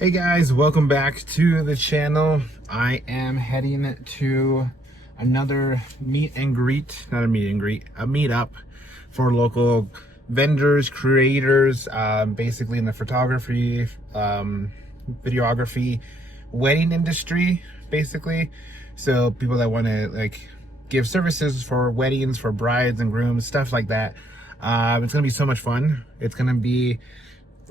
Hey guys, welcome back to the channel. I am heading to another meet and greet, not a meet and greet, a meetup for local vendors, creators, basically in the photography, videography, wedding industry, basically. So people that want to like give services for weddings, for brides and grooms, stuff like that. It's gonna be so much fun.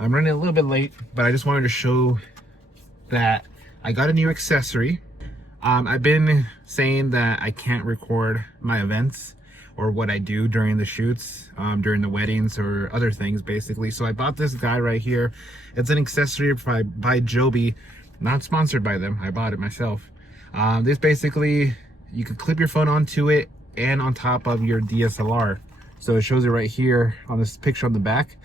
I'm running a little bit late, but I just wanted to show that I got a new accessory. I've been saying that I can't record my events or what I do during the shoots, during the weddings or other things, basically. So I bought this guy right here. It's an accessory by Joby, not sponsored by them. I bought it myself. This basically, you can clip your phone onto it and on top of your DSLR. So it shows it right here on this picture on the back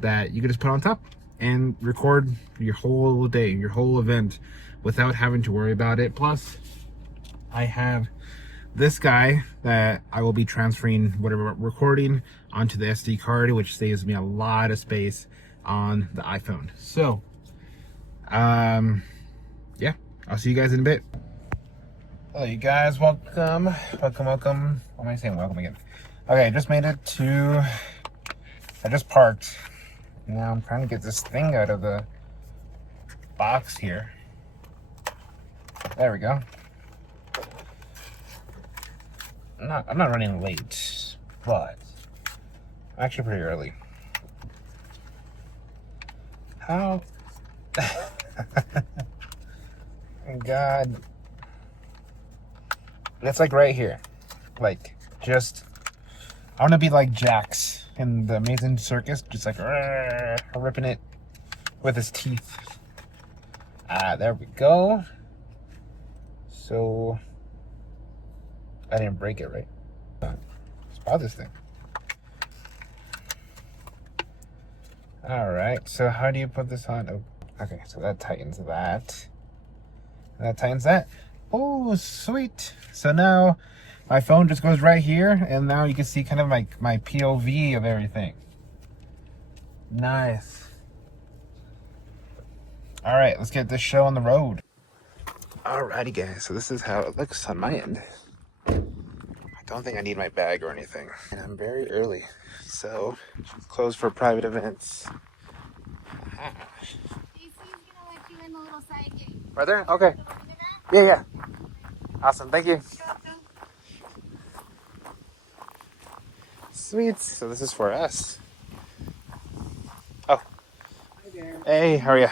that you can just put on top and record your whole day, your whole event without having to worry about it. Plus, I have this guy that I will be transferring whatever recording onto the SD card, which saves me a lot of space on the iPhone. So, yeah, I'll see you guys in a bit. Hello, you guys. Welcome. What am I saying? Welcome again. Okay, I just made it to, I just parked. Now I'm trying to get this thing out of the box here. There we go. I'm not running late, but I'm actually pretty early. How? God. It's like right here. Like, just, I want to be like Jax in the Amazing Circus, just like ripping it with his teeth. There we go. So I didn't break it, right? Let's pause this thing. All right, so how do you put this on? Oh, okay, so that tightens that. That tightens that. Oh, sweet. So now my phone just goes right here, and now you can see kind of like my POV of everything. Nice. All right, let's get this show on the road. Alrighty, guys, so this is how it looks on my end. I don't think I need my bag or anything. And I'm very early, so it's closed for private events. JC's gonna let you in the little side gate. Right there? Okay. Yeah. Awesome, thank you. Sweet. So this is for us. Oh. Hi there. Hey, how are you?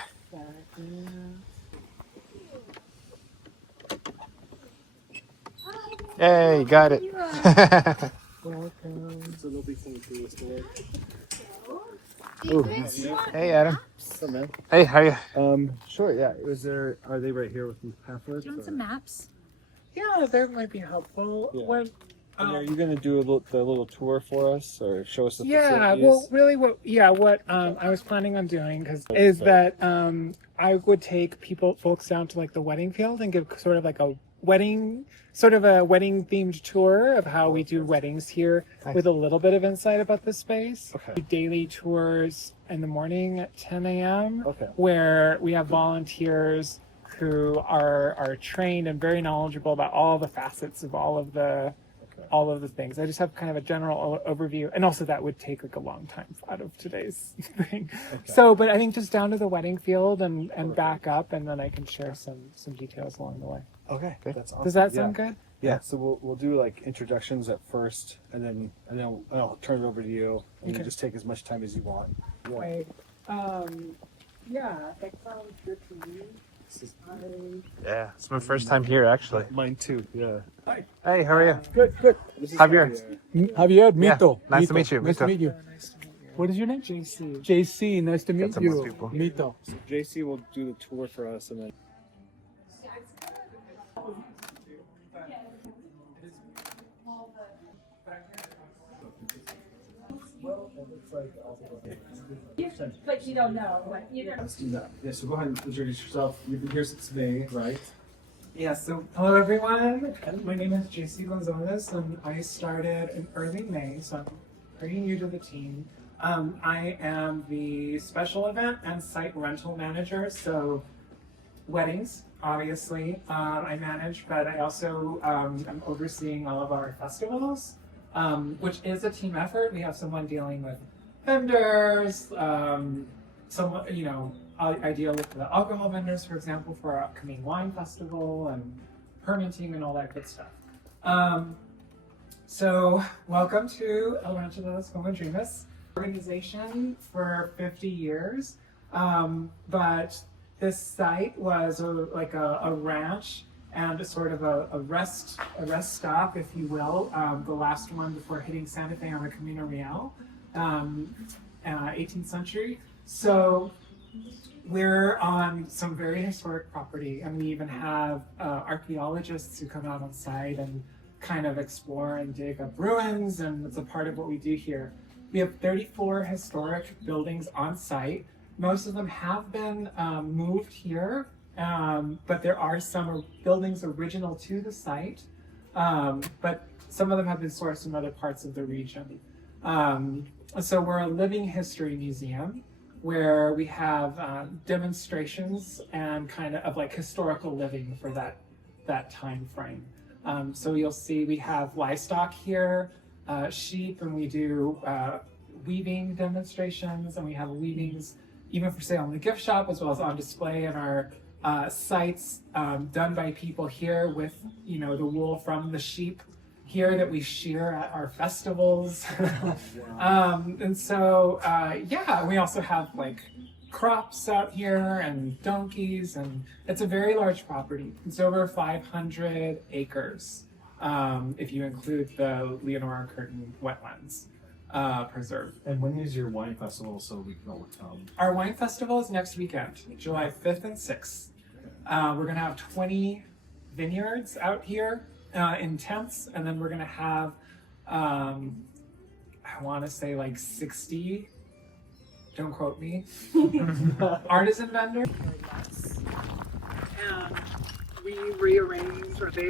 Hey, got it. Welcome. So there'll be some tools for it. Ooh. Hey, Adam. So, man. Hey, how are you? Sure, yeah. Are they right here with these pamphlets? Do you want some maps? Yeah, that might be helpful. Yeah. When, And are you going to do the little tour for us or show us the yeah, facilities? well, really what I was planning on doing is that I would take folks down to like the wedding field and give sort of like a wedding themed tour of how we do weddings here. Nice. With a little bit of insight about the space. Okay. Do daily tours in the morning at 10 a.m. Okay. where we have volunteers who are trained and very knowledgeable about all the facets of all of the things. I just have kind of a general overview, and also that would take like a long time out of today's thing. Okay. So, but I think just down to the wedding field and back up, and then I can share some details along the way. Okay, that's awesome. Does that sound good? Yeah, so we'll do like introductions at first, and then I'll turn it over to you, and Okay. you just take as much time as you want. Right. Yeah, that sounds good to me. Yeah, it's my first time here, actually. Mine too. Yeah. Hey, how are you? Good. This is Javier. Javier, Mito. Yeah, nice to Mito. meet you, Nice Mito. to meet you. Nice to meet you. What is your name? JC. JC. Nice to meet some more you. people. Mito. So JC will do the tour for us, and then. But you don't know. Like, you don't. Let's do that. Yeah. So go ahead and introduce yourself. You've been here since May, right? Yeah, so hello everyone. My name is JC Gonzalez and I started in early May, so I'm pretty new to the team. I am the special event and site rental manager, so weddings, obviously, I manage, but I also am overseeing all of our festivals, which is a team effort. We have someone dealing with vendors, someone, I deal with the alcohol vendors, for example, for our upcoming wine festival and permitting and all that good stuff. So welcome to El Rancho de las Golondrinas organization for 50 years. But this site was like a ranch and a sort of a rest stop, if you will, the last one before hitting Santa Fe on the Camino Real, 18th century. So we're on some very historic property, and we even have archaeologists who come out on site and kind of explore and dig up ruins, and it's a part of what we do here. We have 34 historic buildings on site. Most of them have been moved here, but there are some buildings original to the site, but some of them have been sourced from other parts of the region. So we're a living history museum where we have demonstrations and kind of like historical living for that time frame. So you'll see we have livestock here, sheep, and we do weaving demonstrations, and we have weavings even for sale in the gift shop as well as on display in our sites, done by people here with the wool from the sheep here that we shear at our festivals. And so we also have like crops out here and donkeys, and it's a very large property. It's over 500 acres if you include the Leonora Curtin wetlands preserve. And when is your wine festival so we can all come? Our wine festival is next weekend, July 5th and 6th. We're going to have 20 vineyards out here in tents, and then we're going to have, I want to say like 60, don't quote me, artisan vendors. And they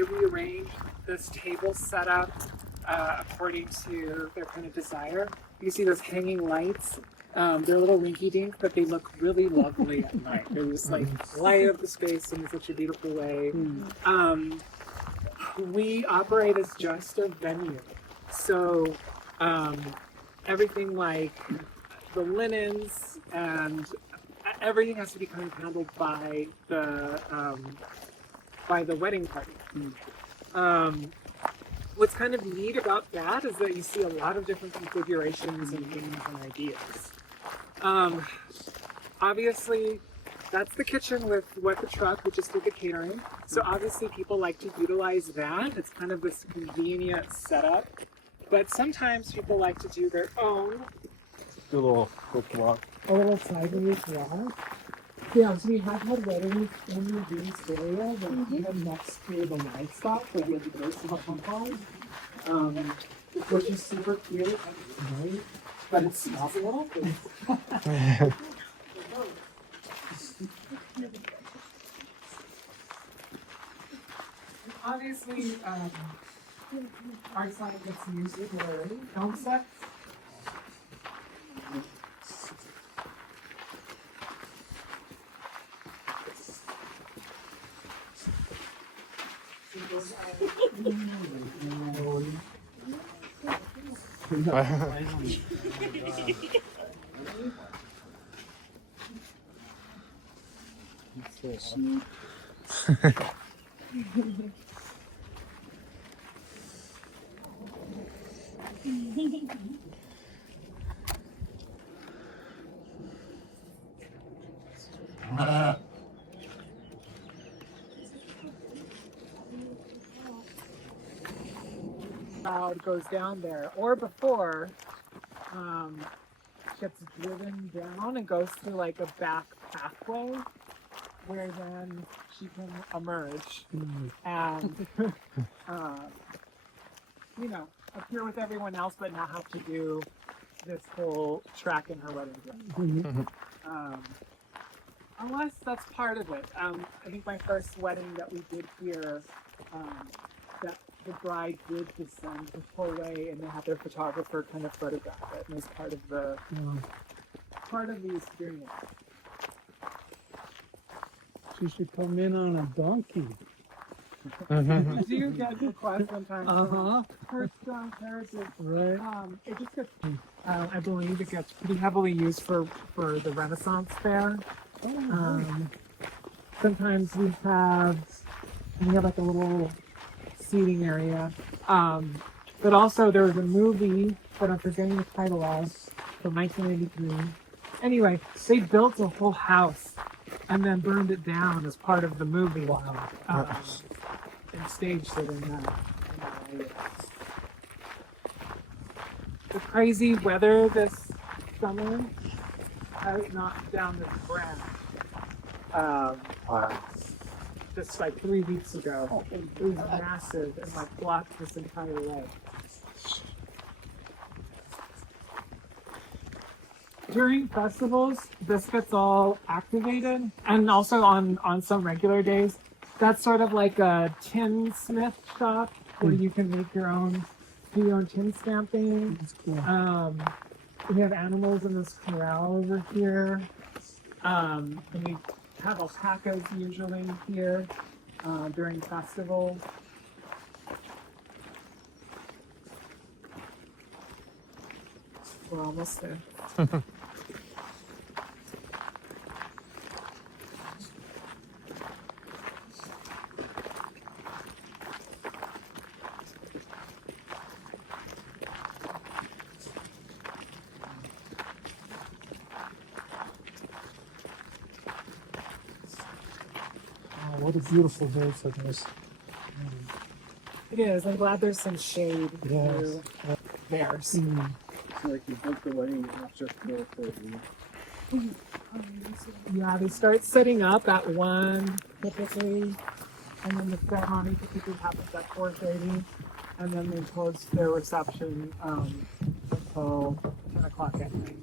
rearranged this table setup according to their kind of desire. You see those hanging lights. They're a little rinky-dink, but they look really lovely at night. They just like light up the space in such a beautiful way. We operate as just a venue, so everything like the linens and everything has to be kind of handled by the wedding party. What's kind of neat about that is that you see a lot of different configurations and themes and ideas. Obviously, that's the kitchen with What the Truck, which is for the catering. So obviously people like to utilize that. It's kind of this convenient setup. But sometimes people like to do their own. Do a little quick walk. A little sideways walk. Yeah, so we have had weddings in this area that even next to the livestock, like with the base of a compound, which is super cute, right? But it smells a little. Obviously, our side gets used with film sets. Crowd goes down there, or before gets driven down and goes through like a back pathway where then she can emerge and appear with everyone else, but not have to do this whole track in her wedding dress. Unless that's part of it. I think my first wedding that we did here, that the bride did descend the whole way, and they had their photographer kind of photograph it, and it was part of the experience. She should come in on a donkey. Do you get requests sometimes? Uh-huh. First-time carriages. Right. It just gets, I believe it gets pretty heavily used for the Renaissance fair. Sometimes we have like a little seating area. But also there was a movie that I'm forgetting the title of from 1983. Anyway, they built a whole house and then burned it down as part of the movie. Wow. And staged it in that area. The crazy weather this summer has knocked down this branch. Just like 3 weeks ago. It was massive and like blocked this entire way. During festivals, this gets all activated, and also on some regular days. That's sort of like a tinsmith shop where you can make do your own tin stamping. That's cool. We have animals in this corral over here. And we have alpacas usually here during festivals. We're almost there. Oh, what a beautiful day for this. It is. I'm glad there's some shade Yes. through theirs. So like you book the wedding, not just go for the Yeah, they start setting up at 1 typically, and then the ceremony typically happens at 4:30, and then they close their reception until 10 o'clock at night.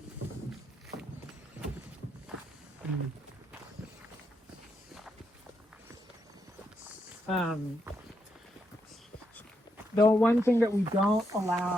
The one thing that we don't allow